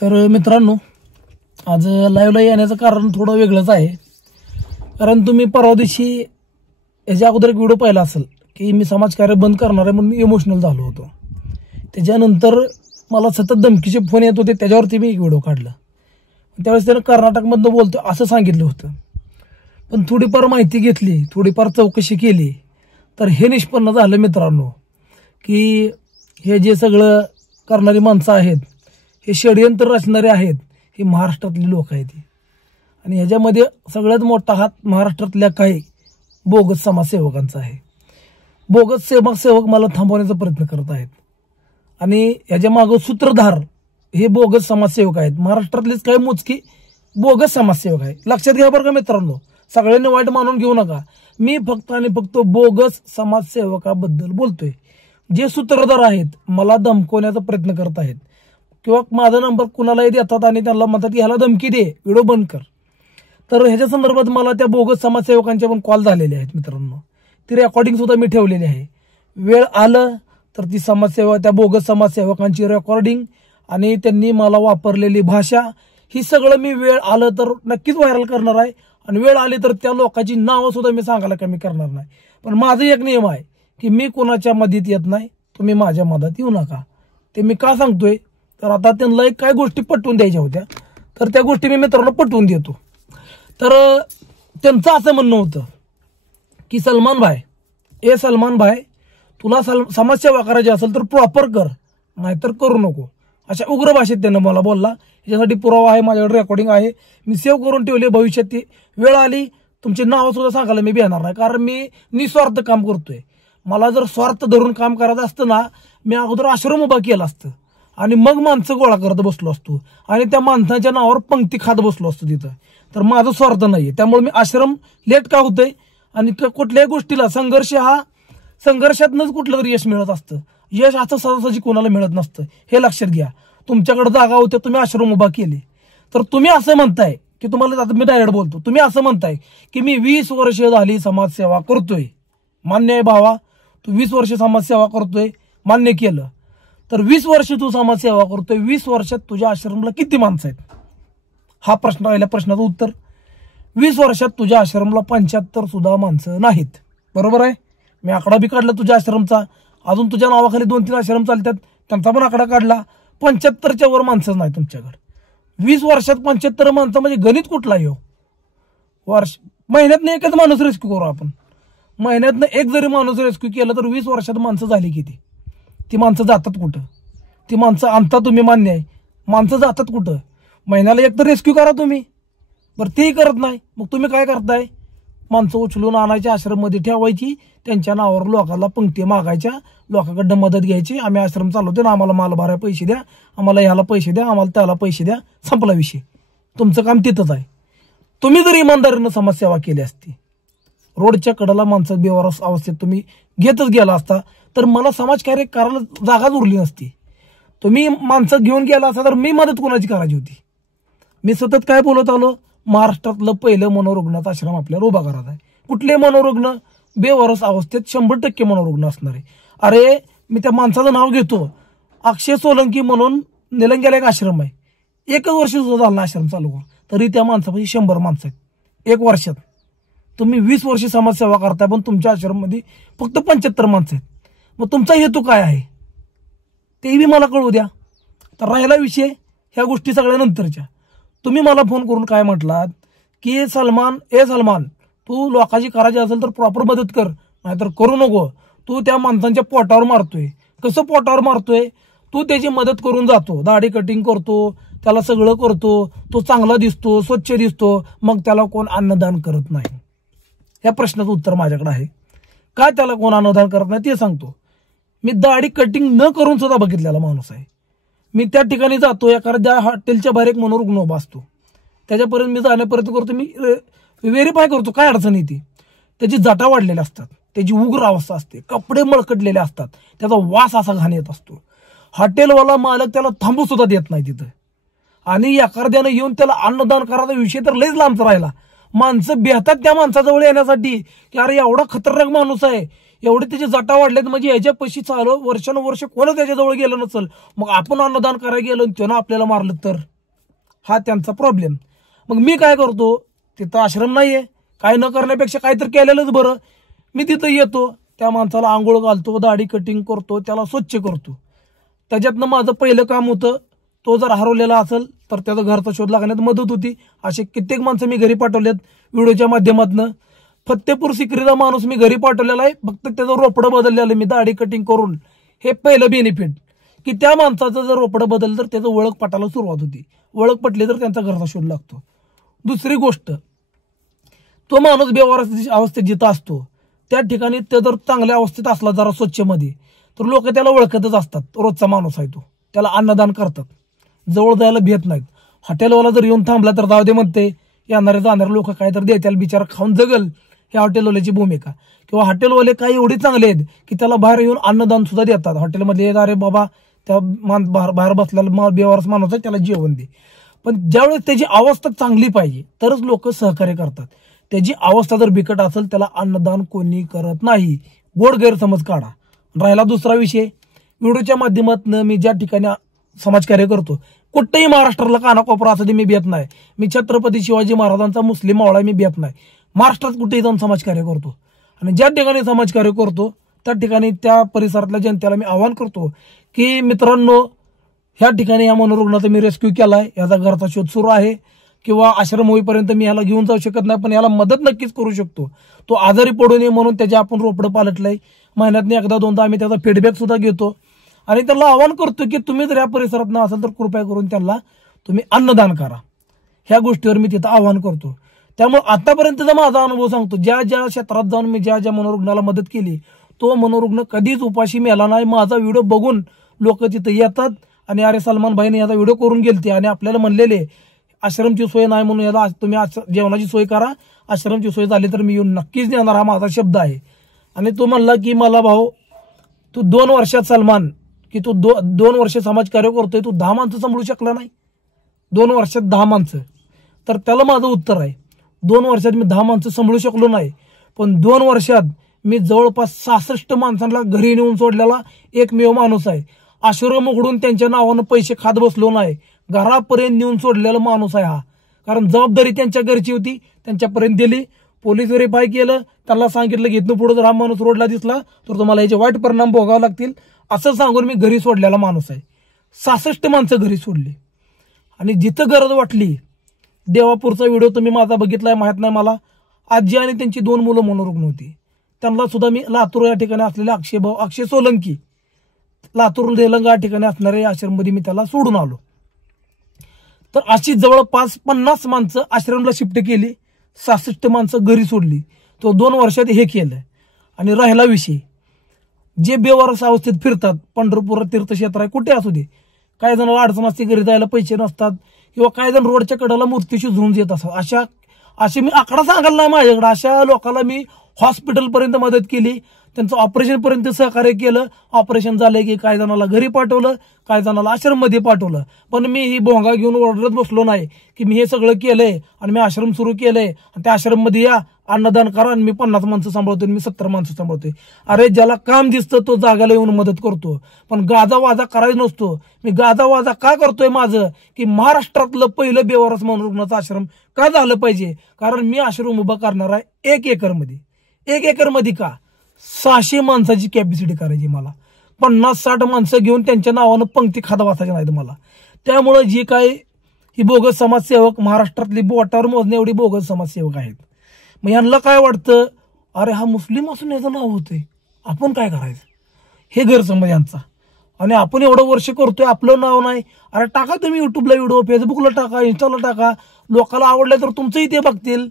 तर मित्रांनो, आज लाईव्हला येण्याचं कारण थोडं वेगळंच आहे. कारण तुम्ही परवा दिवशी याच्या अगोदर एक व्हिडिओ पाहिला असेल की मी समाजकार्य बंद करणार आहे म्हणून मी इमोशनल झालो होतो. त्याच्यानंतर मला सतत धमकीचे फोन येत होते, त्याच्यावरती मी एक व्हिडिओ काढला. त्यावेळेस त्यानं कर्नाटकमधनं बोलतो असं सांगितलं होतं. पण थोडीफार माहिती घेतली, थोडीफार चौकशी केली तर हे निष्पन्न झालं मित्रांनो की हे जे सगळं करणारी माणसं आहेत, हे षडयंत्र रचणारे आहेत, हे महाराष्ट्रातली लोक आहेत. आणि ह्याच्यामध्ये सगळ्यात मोठा हात महाराष्ट्रातल्या काही बोगस समाजसेवकांचा आहे. बोगस समाजसेवक मला थांबवण्याचा प्रयत्न करत आहेत आणि ह्याच्या मागं सूत्रधार हे बोगस समाजसेवक आहेत. महाराष्ट्रातलेच काही मोजकी बोगस समाजसेवक आहे. लक्षात घ्या बरं का मित्रांनो, सगळ्यांनी वाईट मानून घेऊ नका. मी फक्त आणि फक्त बोगस समाजसेवकाबद्दल बोलतोय. जे सूत्रधार आहेत, मला धमकवण्याचा प्रयत्न करत आहेत किंवा माझा नंबर कुणालाही देतात आणि त्यांना म्हणतात की ह्याला धमकी दे, व्हिडिओ बंद कर. तर ह्याच्या संदर्भात मला त्या बोगस समाजसेवकांचे पण कॉल झालेले आहेत मित्रांनो. ती रेकॉर्डिंग सुद्धा मी ठेवलेली आहे. वेळ आलं तर ती त्या बोगस समाजसेवकांची रेकॉर्डिंग आणि त्यांनी मला वापरलेली भाषा, ही सगळं मी वेळ आलं तर नक्कीच व्हायरल करणार आहे. आणि वेळ आली तर त्या लोकांची नावं सुद्धा मी सांगायला कमी करणार नाही. पण माझं एक नियम आहे की मी कोणाच्या मदत येत नाही, तुम्ही माझ्या मदत येऊ नका. ते मी का सांगतोय तर आता त्यांना एक काय गोष्टी पटवून द्यायच्या होत्या, तर त्या गोष्टी मी मित्रांनो पटवून देतो. तर त्यांचं असं म्हणणं होतं की सलमान भाई, तुला समाजसेवा करायची असेल तर प्रॉपर कर, नाहीतर करू नको, अशा उग्र भाषेत त्यानं मला बोलला. याच्यासाठी पुरावा आहे, माझ्याकडे रेकॉर्डिंग आहे, मी सेव्ह करून ठेवली. भविष्यात ती वेळ आली तुमची नावं सुद्धा सांगायला मी भेटणार नाही, कारण मी निस्वार्थ काम करतोय. मला जर स्वार्थ धरून काम करायचं असतं ना, मी अगोदर आश्रम उभा केला असतं आणि मग माणसं गोळा करत बसलो असतो आणि त्या माणसाच्या नावावर पंक्ती खात बसलो असतो तिथं. तर माझा स्वार्थ नाहीये, त्यामुळे मी आश्रम लेट का होतंय आणि कुठल्याही गोष्टीला संघर्षातनंच कुठलं तरी यश मिळत असतं. यश असं सहजासहजी कोणाला मिळत नसतं, हे लक्षात घ्या. तुमच्याकडे जागा होत्या, तुम्ही आश्रम उभा केले. तर तुम्ही असं म्हणताय की तुम्हाला, आता मी डायरेक्ट बोलतो, तुम्ही असं म्हणताय की मी 20 वर्ष झाली समाजसेवा करतोय. मान्य आहे भावा, तू 20 वर्ष समाजसेवा करतोय, मान्य केलं. तर 20 वर्ष तू समाजसेवा करतोय, 20 वर्षात तुझ्या आश्रमला किती माणसं आहेत? हा प्रश्न राहिला. प्रश्नाचं उत्तर, 20 वर्षात तुझ्या आश्रमला 75 सुद्धा माणसं नाहीत. बरोबर आहे. मी आकडा बी काढला तुझ्या आश्रमचा, अजून तुझ्या नावाखाली 2-3 आश्रम चालतात, त्यांचा पण आकडा काढला. 75च्या वर माणसंच नाही तुमच्याकडे. 20 वर्षात 75 माणसं म्हणजे गणित कुठला येऊ? महिन्यातनं एकच माणूस रेस्क्यू करू आपण. महिन्यातनं एक जरी माणूस रेस्क्यू केलं तर 20 वर्षात माणसं झाली किती? ती माणसं जातात कुठं? ती माणसं आणता तुम्ही, मान्य आहे, माणसं जातात कुठं? महिन्याला एक तर रेस्क्यू करा तुम्ही. बरं तेही करत नाही, मग तुम्ही काय करताय? माणसं उचलून आणायच्या, आश्रममध्ये ठेवायची, त्यांच्या नावावर लोकांना पंक्ती मागायच्या, लोकांकडनं मदत घ्यायची. आम्ही आश्रम चालवतो ना, आम्हाला माल भरायला पैसे द्या, आम्हाला ह्याला पैसे द्या, आम्हाला त्याला पैसे द्या, संपला विषय. तुमचं काम तिथंच आहे. तुम्ही जर इमानदारीनं समाजसेवा केली असती, रोडच्या कडेला माणसं बेवारस अवस्थेत तुम्ही घेतच गेला असता, तर मला समाजकार्य करायला जागाच उरली नसती. तुम्ही माणसं घेऊन गेला असता तर मी मदत कोणाची करायची होती? मी सतत काय बोलत आलो? महाराष्ट्रातलं पहिलं मनोरुग्णाचा आश्रम आपल्याला उभा करायचा आहे. कुठले मनोरुग्ण? बेवारस अवस्थेत 100% मनोरुग्ण असणारे. अरे मी त्या माणसाचं नाव घेतो, अक्षय सोलंकी म्हणून निलंग्याला एक आश्रम आहे. 1 वर्ष सुद्धा झालं आश्रम चालू करून, तरी त्या माणसापाशी 100 माणसं आहेत 1 वर्षात. तुम्ही 20 वर्ष समाजसेवा करताय, पण तुमच्या आश्रममध्ये फक्त 75 माणसं आहेत. मग तुमचा हेतू काय आहे तेही मला कळू द्या. तर राहिला विषय ह्या गोष्टी सगळ्या नंतरच्या. तुम्ही मला फोन करून काय म्हटलात की सलमान तू लोकांची करायची असेल तर प्रॉपर मदत कर, नाहीतर करू नको. तू त्या माणसांच्या पोटावर मारतोय. कसं पोटावर मारतोय? तू त्याची मदत करून जातो, दाढी कटिंग करतो, त्याला सगळं करतो, तो चांगला दिसतो, स्वच्छ दिसतो, मग त्याला कोण अन्नदान करत नाही? या प्रश्नाचं उत्तर माझ्याकडे आहे. काय त्याला कोण अन्नदान करत नाही ते सांगतो. मी दाढी कटिंग न करून सुद्धा बघितलेला माणूस आहे. मी त्या ठिकाणी जातो, एखाद्या हॉटेलच्या बाहेर एक मनोरुग्ण उभा असतो, त्याच्यापर्यंत मी जाण्यापर्यंत करतो, मी व्हेरीफाय करतो काय अडचण येते. त्याची जटा वाढलेल्या असतात, त्याची उग्र अवस्था असते, कपडे मळकटलेले असतात, त्याचा वास असा घाण येत असतो. हॉटेलवाला मालक त्याला थांबू सुद्धा देत नाही तिथं. आणि एखाद्यानं येऊन त्याला अन्नदान करायचा विषय तर लयच लांबचा राहिला. माणसं बेहतात त्या माणसाजवळ येण्यासाठी की अरे एवढा खतरनाक माणूस आहे, एवढे त्याचे जटा वाढलेत म्हणजे याच्या पैसे चालू वर्षानुवर्ष कोणच त्याच्याजवळ गेलं नसल, मग आपण अन्नदान करायला गेलो आणि त्यानं आपल्याला मारलं तर हा त्यांचा प्रॉब्लेम. मग मी काय करतो, तिथं आश्रम नाहीये, काय न करण्यापेक्षा काहीतरी केलेलंच बरं. मी तिथं येतो, त्या माणसाला आंघोळ घालतो, दाढी कटिंग करतो, त्याला स्वच्छ करतो. त्याच्यातनं माझं पहिलं काम होतं, तो जर हरवलेला असेल तर त्याचा घरचा शोध लागण्यात मदत होती. असे कित्येक माणसं मी घरी पाठवलेत व्हिडिओच्या माध्यमातून. फत्तेपूर सिक्रीचा माणूस मी घरी पाठवलेला आहे, फक्त त्याचं रोपडं बदललेलं मी दाढी कटिंग करून. हे पहिलं बेनिफिट की त्या माणसाचं जर रोपडं बदललं तर त्याचं ओळख पटायला सुरुवात होती, ओळख पटली तर त्यांचा घरचा शोध लागतो. दुसरी गोष्ट, तो माणूस बेवारस अवस्थेत जिथं असतो त्या ठिकाणी ते जर चांगल्या अवस्थेत असला जरा स्वच्छमध्ये तर लोक त्याला ओळखतच असतात, रोजचा माणूस आहे तो, त्याला अन्नदान करतात, जवळ जायला भेट नाहीत. हॉटेलवाला जर येऊन थांबला तर जाऊ दे म्हणते, येणारे जाणारे लोक काय तर देतील, बिचारा खाऊन जगल, ह्या हॉटेलवाल्याची भूमिका. किंवा हॉटेलवाले काही एवढे चांगले आहेत की त्याला बाहेर येऊन अन्नदान सुद्धा देतात. हॉटेलमधले अरे बाबा त्या बाहेर बसलेला बेवारस माणूस आहे त्याला जेवण दे. पण ज्यावेळेस त्याची अवस्था चांगली पाहिजे तरच लोक सहकार्य करतात. त्याची अवस्था जर बिकट असेल त्याला अन्नदान कोणी करत नाही. गोड गैरसमज काढा. राहिला दुसरा विषय, व्हिडिओच्या माध्यमातून मी ज्या ठिकाणी समाजकार्य करतो, कुठेही महाराष्ट्राला कानाकोपरा असं मी भेट नाही. मी छत्रपती शिवाजी महाराजांचा मुस्लिम मावळा मी भेट नाही. महाराष्ट्रात कुठेही जाऊन समाजकार्य करतो आणि ज्या ठिकाणी समाजकार्य करतो त्या ठिकाणी त्या परिसरातल्या जनतेला मी आवाहन करतो की मित्रांनो, ह्या ठिकाणी या मनोरुग्णाचा मी रेस्क्यू केलाय, याचा घरचा शोध सुरू आहे किंवा आश्रम होईपर्यंत मी याला घेऊन जाऊ शकत नाही पण याला मदत नक्कीच करू शकतो. तो आजारी पडू नये म्हणून त्याचे आपण रोपडं पालटलंय. महिन्यातनं एकदा दोनदा आम्ही त्याचा फीडबॅक सुद्धा घेतो आणि त्याला आवाहन करतो की तुम्ही जर या परिसरात न असाल तर कृपया करून त्यांना तुम्ही अन्नदान करा. ह्या गोष्टीवर मी तिथं आवाहन करतो. त्यामुळे आतापर्यंतचा माझा अनुभव सांगतो, ज्या ज्या क्षेत्रात जाऊन मी ज्या ज्या मनोरुग्णाला मदत केली तो मनोरुग्ण कधीच उपाशी मेला नाही. माझा व्हिडिओ बघून लोक तिथं येतात आणि अरे सलमान भाईने याचा व्हिडिओ करून गेलते आणि आपल्याला म्हणलेले आश्रमची सोय नाही म्हणून याला तुम्ही जेवणाची सोय करा, आश्रमची सोय झाली तर मी येऊन नक्कीच देणार, हा माझा शब्द आहे. आणि तो म्हणला की मला भाऊ तू 2 वर्षात सलमान की तू 2 वर्ष समाजकार्य करतोय, तू 10 माणसं सांभाळू शकला नाही, 2 वर्षात 10 माणसं. तर त्याला माझं उत्तर आहे, 2 वर्षात मी 10 माणसं सांभाळू शकलो नाही, पण 2 वर्षात मी जवळपास 66 माणसांना घरी नेऊन सोडलेला एकमेव माणूस आहे. आश्रम उघडून त्यांच्या नावानं पैसे खात बसलो नाही, घरापर्यंत नेऊन सोडलेला माणूस आहे हा. कारण जबाबदारी त्यांच्या घरची होती, त्यांच्यापर्यंत दिली. पोलीस व्हेरीफाय केलं, त्यांना सांगितलं की इथनं पुढे जर हा माणूस रोडला दिसला तर तुम्हाला याचे वाईट परिणाम भोगावे लागतील असं सांगून मी घरी सोडलेला माणूस आहे. 66 माणसं घरी सोडली आणि जिथं गरज वाटली. देवापूरचा व्हिडिओ तुम्ही माझा बघितलाय माहित नाही मला. आजी आणि त्यांची 2 मुलं मनोरुग्ण होती, त्यांना सुद्धा मी लातूर या ठिकाणी असलेले अक्षय सोलंकी, लातूर देलंगा या ठिकाणी असणारे आश्रममध्ये मी त्याला सोडून आलो. तर अशी जवळपास 50 माणसं आश्रमला शिफ्ट केली, 66 माणसं घरी सोडली. तो 2 वर्षात हे केलं. आणि राहिला विषय, जे बेवारस अवस्थेत फिरतात, पंढरपूर तीर्थक्षेत्र आहे कुठे असू दे, काही जणांना अडचण असते, घरी जायला पैसे नसतात किंवा काही जण रोडच्या कडेला मूर्तीशी झुंज येत असतात, असे मी आकडा सांगायला नाही माझ्याकडे, अशा लोकांना मी हॉस्पिटलपर्यंत मदत केली, त्यांचं ऑपरेशन पर्यंत सहकार्य केलं. ऑपरेशन झालंय की काही जणाला घरी पाठवलं, काही जणाला आश्रममध्ये पाठवलं. पण मी ही भोंगा घेऊन ओरडत बसलो नाही की मी हे सगळं केलंय आणि मी आश्रम सुरू केलंय आणि त्या आश्रममध्ये या अन्नदान करा आणि मी 50 माणसं सांभाळतोय, मी 70 माणसं सांभाळतोय. अरे ज्याला काम दिसतं तो जागाला येऊन मदत करतो, पण गाजावाजा करायचा नसतो. मी गाजावाजा का करतोय माझं की महाराष्ट्रातलं पहिलं बेवारस मनोरुग्णाचं आश्रम का झालं पाहिजे, कारण मी आश्रम उभा करणार आहे 1 एकरमध्ये. 1 एकरमध्ये का 600 माणसाची कॅपॅसिटी करायची मला, 50-60 माणसं घेऊन त्यांच्या नावानं पंक्ती खात वाचायची नाही मला. त्यामुळे जी काय ही बोगस समाजसेवक महाराष्ट्रातली बोटावर मोजणे एवढी बोगस समाजसेवक आहेत, मग यांना काय वाटतं, अरे हा मुस्लिम असून याचं नाव होतंय, आपण काय करायचं, हे गैरसमज यांचा. आणि आपण एवढं वर्ष करतोय, आपलं नाव नाही. अरे टाका तुम्ही युट्यूबला व्हिडिओ, फेसबुकला टाका, इंस्टाला टाका, लोकांना आवडलं तर तुमचंही ते बघतील,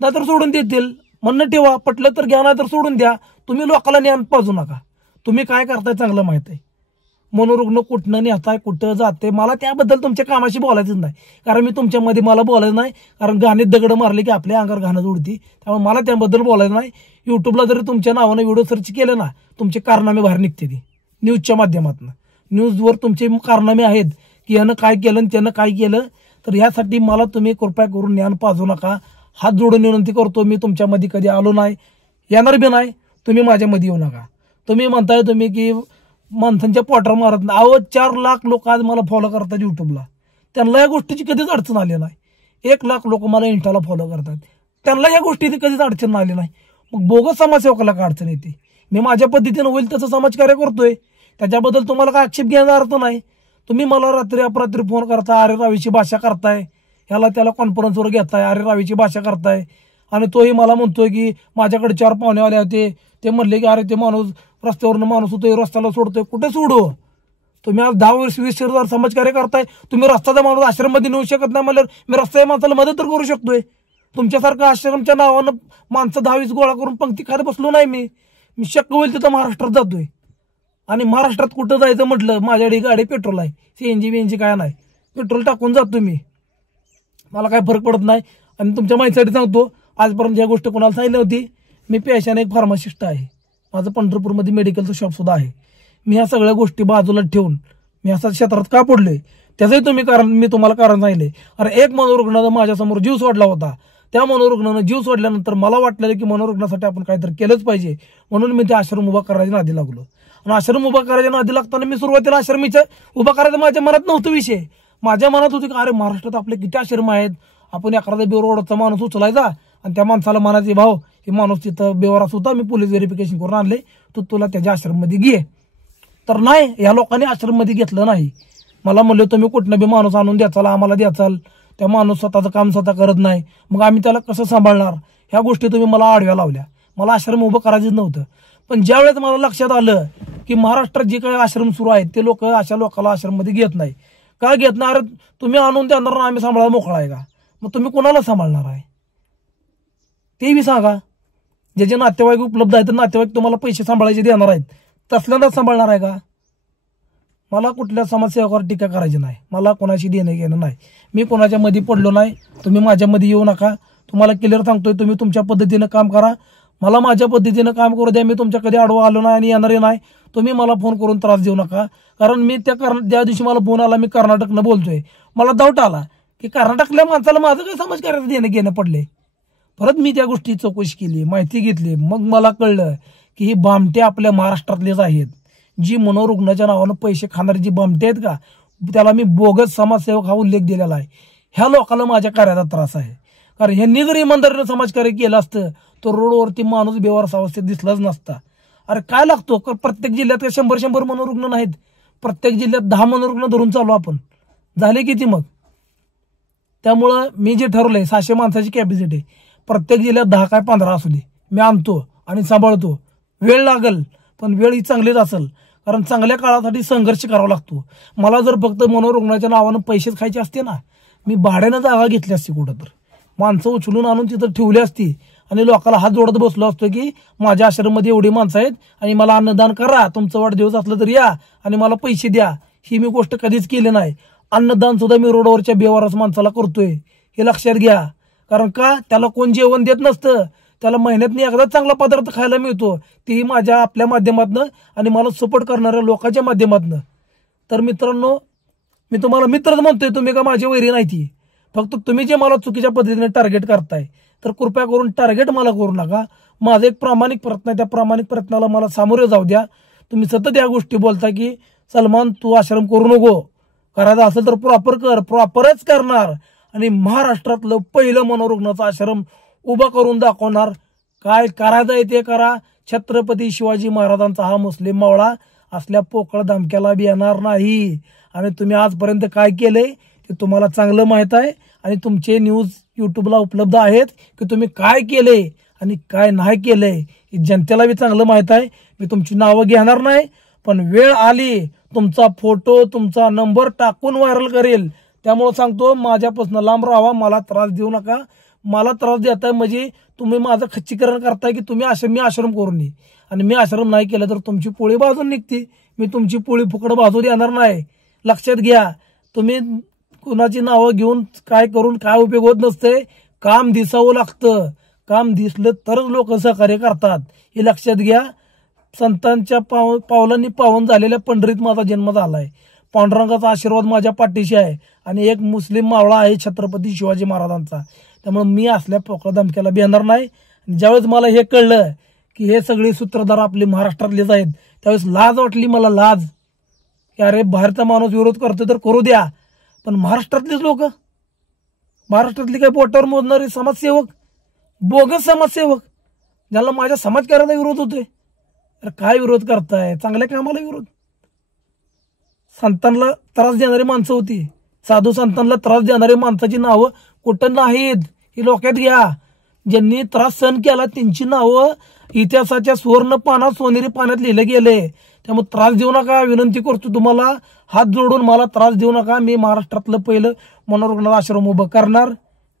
नाहीतर सोडून देतील. म्हणणं ठेवा, पटलं तर घ्या, नाही तर सोडून द्या. तुम्ही लोकांना ज्ञान पाजू नका. तुम्ही काय करताय चांगलं माहित आहे. मनोरुग्ण कुठनं नेताय, कुठं जाते, मला त्याबद्दल तुमच्या कामाशी बोलायचंच नाही, कारण मी तुमच्यामध्ये मला बोलायचं नाही, कारण घाणीत दगड मारले की आपल्या अंगावर घाणं उडती, त्यामुळे मला त्याबद्दल बोलायचं नाही. युट्यूबला जरी तुमच्या नावानं व्हिडिओ सर्च केले ना, तुमचे कारनामे बाहेर निघते ती न्यूजच्या माध्यमातून. न्यूजवर तुमचे कारनामे आहेत की यानं काय केलं आणि त्यानं काय केलं. तर यासाठी मला तुम्ही कृपया करून ज्ञान पाजू नका. हात जोडून विनंती करतो, मी तुमच्यामध्ये कधी आलो नाही, येणार बी नाही. तुम्ही माझ्यामध्ये येऊ नका. तुम्ही म्हणताय तुम्ही की माणसांच्या पोटावर मारत नाही. अहो 4 लाख लोक आज मला फॉलो करतात युट्यूबला. त्यांना या गोष्टीची कधीच अडचण आली नाही. 1 लाख लोक मला इंस्टाला फॉलो करतात. त्यांना या गोष्टीची कधीच अडचण आली नाही. मग बोगस समाजसेवकाला का अडचण येते? मी माझ्या पद्धतीनं होईल तसं समाजकार्य करतोय. त्याच्याबद्दल तुम्हाला काय आक्षेप घेण्याचा अर्थ नाही. तुम्ही मला रात्री अपरात्री फोन करताय, अरे रावीची भाषा करताय, ह्याला त्याला कॉन्फरन्सवर घेताय, अरे रावीची भाषा करताय. आणि तोही मला म्हणतोय की माझ्याकडे 4 पाहुणे आले होते, ते म्हणले की अरे ते माणूस रस्त्यावरनं माणूस होतोय, रस्त्याला सोडतोय. कुठे सोडू? तुम्ही आज 10 वर्ष 20 वर्ष समाजकार्य करताय. तुम्ही रस्त्याचा माणूस आश्रममध्ये नेऊ शकत नाही म्हणल्यावर मी रस्त्याच्या माणसाला मदत तर करू शकतोय. तुमच्यासारखं आश्रमच्या नावानं माणसं 10-20 गोळा करून पंक्ती खात बसलो नाही. मी शक्य होईल तिथं महाराष्ट्रात जातोय. आणि महाराष्ट्रात कुठं जायचं म्हटलं, माझ्याकडे गाडी पेट्रोल आहे, CNG काय नाही, पेट्रोल टाकून जातो मी. मला काय फरक पडत नाही. आणि तुमच्या माहितीसाठी सांगतो, आजपर्यंत या गोष्ट कोणाला सांगितली नव्हती. मी पेशाने एक फार्मासिस्ट आहे. माझं पंढरपूरमध्ये मेडिकलचं शॉप सुद्धा आहे. मी ह्या सगळ्या गोष्टी बाजूला ठेवून मी असा क्षेत्रात का पडलोय त्याचंही मी तुम्हाला कारण सांगितले. अरे एक मनोरुग्णानं माझ्यासमोर जीव सोडला होता. त्या मनोरुग्णानं जीव सोडल्यानंतर मला वाटलेलं की मनोरुग्णासाठी आपण काहीतरी केलंच पाहिजे, म्हणून मी ते आश्रम उभा करायच्या नादी लागलो. आणि आश्रम उभा करायच्या नादी लागताना मी सुरुवातीला आश्रमीच्या उभा करायचं माझ्या मनात नव्हतं विषय. माझ्या मनात होती की अरे महाराष्ट्रात आपले किती आश्रम आहेत, आपण एखादा बेरोडचा माणूस उचलायचा आणि त्या माणसाला म्हणायचे भाऊ हे माणूस तिथं बेवारस होता, मी पोलीस व्हेरिफिकेशन करून आणले, तुला त्याच्या आश्रममध्ये घे. तर नाही, या लोकांनी आश्रममध्ये घेतलं नाही. मला म्हणलं तुम्ही कुठनं बी माणूस आणून द्याचाल, आम्हाला द्याचाल, त्या माणूस स्वतःचं काम स्वतः करत नाही, मग आम्ही त्याला कसं सांभाळणार? ह्या गोष्टी तुम्ही मला आडव्या लावल्या. मला आश्रम उभं करायचंच नव्हतं. पण ज्यावेळेस मला लक्षात आलं की महाराष्ट्रात जे काही आश्रम सुरू आहेत ते लोक अशा लोकांना आश्रममध्ये घेत नाही. का घेत नाही? अरे तुम्ही आणून देणार ना, आम्ही सांभाळायला मोकळा आहे का? मग तुम्ही कोणाला सांभाळणार आहे ते बी सांगा. जे जे नातेवाईक उपलब्ध आहेत, नातेवाईक तुम्हाला पैसे सांभाळायचे देणार आहेत, तसल्यांदाच सांभाळणार आहे का? मला कुठल्या समाजसेवकावर टीका करायची नाही. मला कोणाशी देणं घेणं नाही. मी कोणाच्या मध्ये पडलो नाही. तुम्ही माझ्यामध्ये येऊ नका. तुम्हाला क्लिअर सांगतोय, तुम्ही तुमच्या पद्धतीनं काम करा, मला माझ्या पद्धतीनं काम करू द्या. मी तुमच्या कधी आडवा आलो नाही आणि येणारे नाही. तुम्ही मला फोन करून त्रास देऊ नका. कारण मी ज्या दिवशी मला फोन आला मी कर्नाटकनं बोलतोय, मला डाऊट आला की कर्नाटकल्या माणसाला माझं काही समाजकार्याचं देणं घेणं पडले. परत मी त्या गोष्टी चौकशी केली, माहिती घेतली. मग मला कळलं की ही बामटे आपल्या महाराष्ट्रातलेच आहेत. जी मनोरुग्णाच्या नावानं पैसे खाणारी जी बामटे आहेत का, त्याला मी बोगस समाजसेवक हा उल्लेख दिलेला आहे. ह्या लोकांना माझ्या कार्याचा त्रास आहे. कारण ह्यांनी जर इमानदारीनं समाजकार्य केलं असतं तर रोडवरती माणूस बेवारस अवस्थेत दिसलाच नसता. अरे काय लागतो? प्रत्येक जिल्ह्यात 100 मनोरुग्ण नाहीत. प्रत्येक जिल्ह्यात 10 मनोरुग्ण धरून चालू आपण, झाले किती मग? त्यामुळं मी जे ठरवलंय 600 माणसाची कॅपॅसिटी, प्रत्येक जिल्ह्यात 10 काय 15 असू दे, मी आणतो आणि सांभाळतो. वेळ लागल पण वेळ ही चांगलीच असेल. कारण चांगल्या काळासाठी संघर्ष करावा लागतो. मला जर फक्त मनोरुग्णाच्या नावानं पैसेच खायचे असते ना, मी भाड्यानं जागा घेतली असती कुठं तर, माणसं उचलून आणून तिथं ठेवली असती आणि लोकांना हात जोडत बसलो असतो की माझ्या आश्रममध्ये एवढी माणसं आहेत आणि मला अन्नदान करा, तुमचं वाढदिवस असलं तर या आणि मला पैसे द्या. ही मी गोष्ट कधीच केली नाही. अन्नदान सुद्धा मी रोडवरच्या बेवारस माणसाला करतोय, हे लक्षात घ्या. कारण का, त्याला कोण जेवण देत नसतं. त्याला महिन्यातनी एकदा चांगला पदार्थ खायला मिळतो, तेही माझ्या आपल्या माध्यमातनं आणि मला सपोर्ट करणाऱ्या लोकांच्या माध्यमातनं. तर मित्रांनो, मी तुम्हाला मित्रच म्हणतोय, तुम्ही का माझी वैरी नाही ती. फक्त तुम्ही जे मला चुकीच्या पद्धतीने टार्गेट करताय तर कृपया करून टार्गेट मला करू नका. माझा एक प्रामाणिक प्रयत्न आहे, त्या प्रामाणिक प्रयत्नाला मला सामोरे जाऊ द्या. तुम्ही सतत या गोष्टी बोलता की सलमान तू आश्रम करू नको, करायचं असेल तर प्रॉपर कर, प्रॉपरच करणार आणि महाराष्ट्रातलं पहिलं मनोरुग्णाचं आश्रम उभा करून दाखवणार. काय करायचं ते करा. छत्रपती शिवाजी महाराजांचा हा मुस्लिम मावळा असल्या पोकळ धमक्याला बी येणार नाही. आणि तुम्ही आजपर्यंत काय केलंय ते तुम्हाला चांगलं माहित आहे आणि तुमचे न्यूज युट्यूबला उपलब्ध आहेत की तुम्ही काय केलंय आणि काय नाही केलंय हे जनतेला बी चांगलं माहित आहे. मी तुमची नावं घेणार नाही, पण वेळ आली तुमचा फोटो तुमचा नंबर टाकून व्हायरल करेल. त्यामुळे सांगतो, माझ्यापासून लांब राहा, मला त्रास देऊ नका. मला त्रास देताय म्हणजे तुम्ही माझं खच्चीकरण करताय की तुम्ही मी आश्रम करून नये, आणि मी आश्रम नाही केलं तर तुमची पोळी भाजून निघते. मी तुमची पोळी फुकट भाजू देणार नाही. लक्षात घ्या. तुम्ही कुणाची नावं घेऊन काय करून काय उपयोग होत नसते. काम दिसावं लागतं. काम दिसलं तरच लोक सहकार्य करतात, हे लक्षात घ्या. संतांच्या पावलांनी पावन झालेल्या पंढरीत माझा जन्म झालाय. पांडुरंगाचा आशीर्वाद माझ्या पाठीशी आहे आणि एक मुस्लिम मावळा आहे छत्रपती शिवाजी महाराजांचा. त्यामुळे मी असल्या पोकळ धमक्याला भिणार नाही. ज्यावेळेस मला हे कळलं की हे सगळे सूत्रधार आपले महाराष्ट्रातलेच आहेत. त्यावेळेस लाज वाटली मला, लाज, की अरे बाहेरचा माणूस विरोध करतो तर करू द्या, पण महाराष्ट्रातलेच लोक, महाराष्ट्रातले काही बोटावर मोजणारे समाजसेवक, बोगस समाजसेवक, ज्याला माझ्या समाजकार्याला विरोध होतोय. तर काय विरोध करताय? चांगल्या कामाला विरोध. संतांना त्रास देणारी माणसं होती, साधू संतांना त्रास देणारी माणसाची नावं कुठं नाहीत, ही डोक्यात घ्या. ज्यांनी त्रास सहन केला त्यांची नावं इतिहासाच्या सुवर्ण पानात, सोनेरी पाण्यात लिहिलं गेले. त्यामुळे त्रास देऊ नका, विनंती करतो तुम्हाला, हात जोडून मला त्रास देऊ नका. मी महाराष्ट्रातलं पहिलं मनोरुग्ण आश्रम उभं करणार.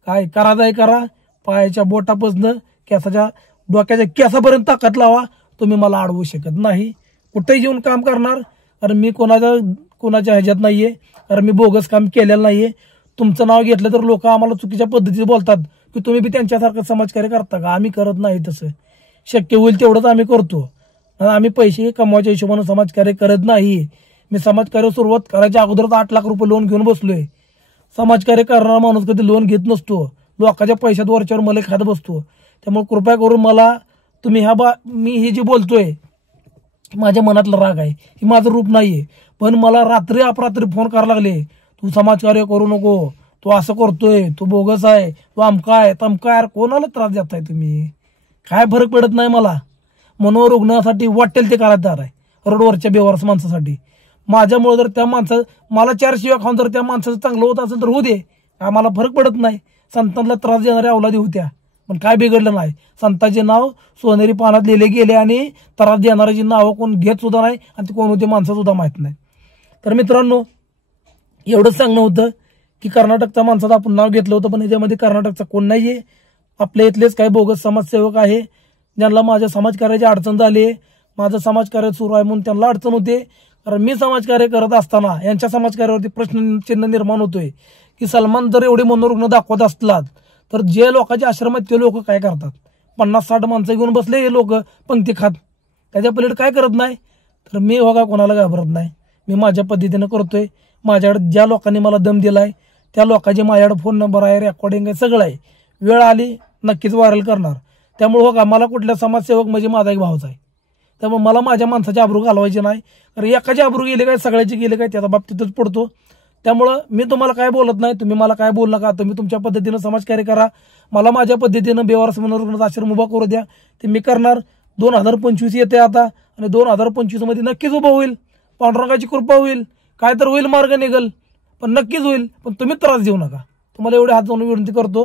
काय करायचंय करा, पायाच्या बोटापासनं केसाच्या डोक्याच्या केसापर्यंत ताकद लावा, तुम्ही मला अडवू शकत नाही. कुठेही येऊन काम करणार, कारण मी कोणाच्या ह्याच्यात नाहीये, कारण मी बोगस काम केलेलं नाहीये. तुमचं नाव घेतलं तर लोक आम्हाला चुकीच्या पद्धतीने बोलतात की तुम्ही बी त्यांच्यासारखं समाजकार्य करता का. आम्ही करत नाही तसं, शक्य होईल तेवढंच आम्ही करतो. आम्ही पैसे कमवायच्या हिशोबानं समाजकार्य करत नाही. मी समाजकार्य सुरुवात करायच्या अगोदरच 8 लाख रुपये लोन घेऊन बसलोय. समाजकार्य करणारा माणूस कधी लोन घेत नसतो, लोकांच्या पैशात वरच्यावर मला खात बसतो. त्यामुळे कृपया करून मला तुम्ही मी हे जे बोलतोय माझ्या मनातला राग आहे, हे माझं रूप नाहीये, पण मला रात्री अपरात्री फोन करायला लागले, तू समाजकार्य करू नको, तू असं करतोय, तू बोगस आहे, तू अमकाय तमकाय. कोणाला त्रास देताय तुम्ही? काय फरक पडत नाही मला. मनोरुग्णासाठी वाटेल ते करायचं आहे, रोडवरच्या बेवारस माणसासाठी. माझ्यामुळे जर त्या मला 4 शिव्या खाऊन जर त्या माणसाचं चांगलं होत असेल तर होऊ दे, आम्हाला फरक पडत नाही. संतांना त्रास देणाऱ्या अवलादी होत्या, पण काय बिघडलं नाही. संतांचे नाव सोनेरी पानात लिहिले गेले आणि त्रास देणाऱ्याची नावं कोण घेत सुद्धा नाही, आणि ते कोण होते माणसं सुद्धा माहीत नाही. तर मित्रांनो, एवढंच सांगणं होतं की कर्नाटकचा माणसाचं आपण नाव घेतलं होतं, पण याच्यामध्ये कर्नाटकचा कोण नाहीये. आपल्या इथलेच काही बोगस समाजसेवक आहे, ज्यांना माझ्या समाजकार्याची अडचण झाली. माझं समाजकार्य सुरू आहे म्हणून त्यांना अडचण होते. कारण मी समाजकार्य करत असताना यांच्या समाजकार्यावरती प्रश्नचिन्ह निर्माण होतोय की सलमान जर एवढे मनोरुग्ण दाखवत असतात तर जे लोकांचे आश्रम आहेत ते लोक काय करतात? 50-60 माणसं घेऊन बसले हे लोक पंक्ती खात, त्याच्या पलीकडे काय करत नाही. तर मी बघा कोणाला घाबरत नाही, मी माझ्या पद्धतीनं करतोय. माझ्याकडे ज्या लोकांनी मला दम दिलाय त्या लोकांचे माझ्याकडे फोन नंबर आहे, रेकॉर्डिंग आहे, सगळं आहे. वेळ आली नक्कीच व्हायरल करणार. त्यामुळे हो का, मला कुठल्या समाजसेवक म्हणजे माझा एक भावच आहे. त्यामुळे मला माझ्या माणसाची आबरू घालवायची नाही, कारण एकाची आबरू गेले काय सगळ्याची गेले काय त्याचा बाबतीतच पडतो. त्यामुळं मी तुम्हाला काय बोलत नाही, तुम्ही मला काय बोलू नका. तुम्ही तुमच्या पद्धतीनं समाजकार्य करा, मला माझ्या पद्धतीनं बेवारस मनोरुग्णाचा आश्रम उभा करू द्या, ते मी करणार. 2025 येते आता, आणि 2025 मध्ये नक्कीच उभं होईल. पांडुरंगाची कृपा होईल, काय तर होईल, मार्ग निघल, पण नक्कीच होईल. पण तुम्ही त्रास देऊ नका, तुम्हाला एवढे हात जोडून विनंती करतो.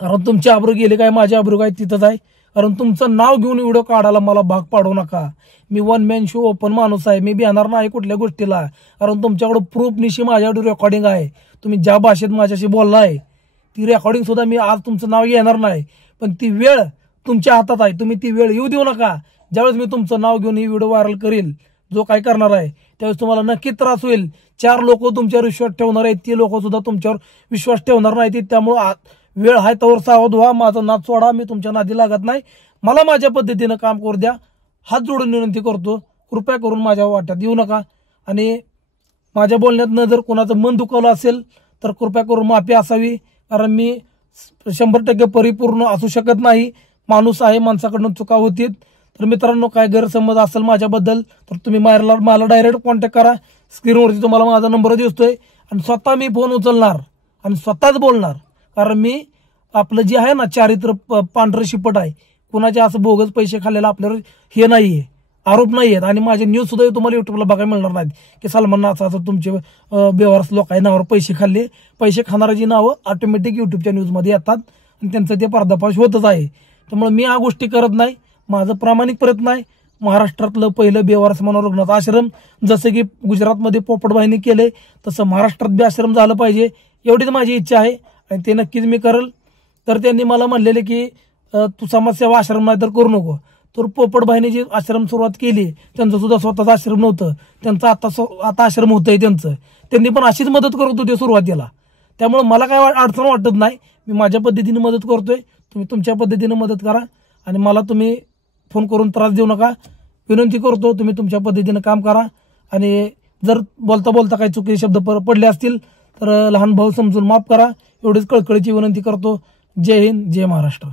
कारण तुमची आबरू गेली काय, माझी आबरू काय तिथंच आहे. कारण तुमचं नाव घेऊन व्हिडिओ काढायला मला भाग पाडू नका. मी 1 मॅन शो ओपन माणूस आहे, मी बिहाणार नाही कुठल्या गोष्टीला. कारण तुमच्याकडे प्रूफ निशी माझ्याकडे रेकॉर्डिंग आहे. तुम्ही ज्या भाषेत माझ्याशी बोललाय ती रेकॉर्डिंग सुद्धा मी आज तुमचं नाव घेणार नाही, पण ती वेळ तुमच्या हातात आहे. तुम्ही ती वेळ येऊ देऊ नका. ज्यावेळेस मी तुमचं नाव घेऊन ही व्हिडिओ व्हायरल करेल, जो काय करणार आहे, त्यावेळेस तुम्हाला नक्की त्रास होईल. 4 लोक तुमच्यावर विश्वास ठेवणार आहेत, ते लोक सुद्धा तुमच्यावर विश्वास ठेवणार नाही. त्यामुळे वेळ आहे तोवर सावध व्हा, माझा नाद सोडा, मी तुमच्या नादी लागत नाही. मला माझ्या पद्धतीनं काम करू द्या, हात जोडून विनंती करतो. कृपया करून माझ्या वाट्यात येऊ नका. आणि माझ्या बोलण्यातनं जर कोणाचं मन दुखावलं असेल तर कृपया करून माफी असावी, कारण मी 100% परिपूर्ण असू शकत नाही. माणूस आहे, माणसाकडून चुका होतील. तर मित्रांनो, काय गैरसमज असेल माझ्याबद्दल तर तुम्ही मला डायरेक्ट कॉन्टॅक्ट करा. स्क्रीनवरती तुम्हाला माझा नंबर दिसतोय, आणि स्वतः मी फोन उचलणार आणि स्वतःच बोलणार. कारण मी आपलं जे आहे ना चारित्र पांढरं शिपट आहे, कुणाच्या असं बोगस पैसे खाल्लेला आपल्यावर हे नाहीये, आरोप नाही आहेत. आणि माझे न्यूज सुद्धा तुम्हाला युट्यूबला बघायला मिळणार नाहीत की सलमान असं तुमचे बेवारस लोकांच्या नावावर पैसे खाल्ले. पैसे खाणाऱ्याची नावं ऑटोमॅटिक युट्यूबच्या न्यूजमध्ये येतात, आणि त्यांचं ते पर्दाफाश होतच आहे. त्यामुळे मी ह्या गोष्टी करत नाही. माझं प्रामाणिक प्रयत्न आहे महाराष्ट्रातलं पहिलं बेवारस मनोरुग्णाचं आश्रम, जसं की गुजरातमध्ये पोपटबाईंनी केले तसं महाराष्ट्रात बी आश्रम झालं पाहिजे, एवढीच माझी इच्छा आहे, आणि ते नक्कीच मी करेल. तर त्यांनी मला म्हणलेले की तू समाजसेवा आश्रम नाही तर करू नको. तर पोपटबाईंनी जी आश्रम सुरुवात केली, त्यांचं सुद्धा स्वतःचं आश्रम नव्हतं, त्यांचं आता आश्रम होतंय त्यांचं. त्यांनी पण अशीच मदत करत होते सुरुवातीला. त्यामुळे मला काय अडचण वाटत नाही. मी माझ्या पद्धतीने मदत करतोय, तुम्ही तुमच्या पद्धतीने मदत करा. आणि मला तुम्ही फोन करून त्रास देऊ नका, विनंती करतो. तुम्ही तुमच्या पद्धतीने काम करा. आणि जर बोलता बोलता काही चुकीचे शब्द पडले असतील तर लहान भाऊ समजून माफ करा, एवढीच कळकळीची विनंती करतो. जय हिंद, जय महाराष्ट्र.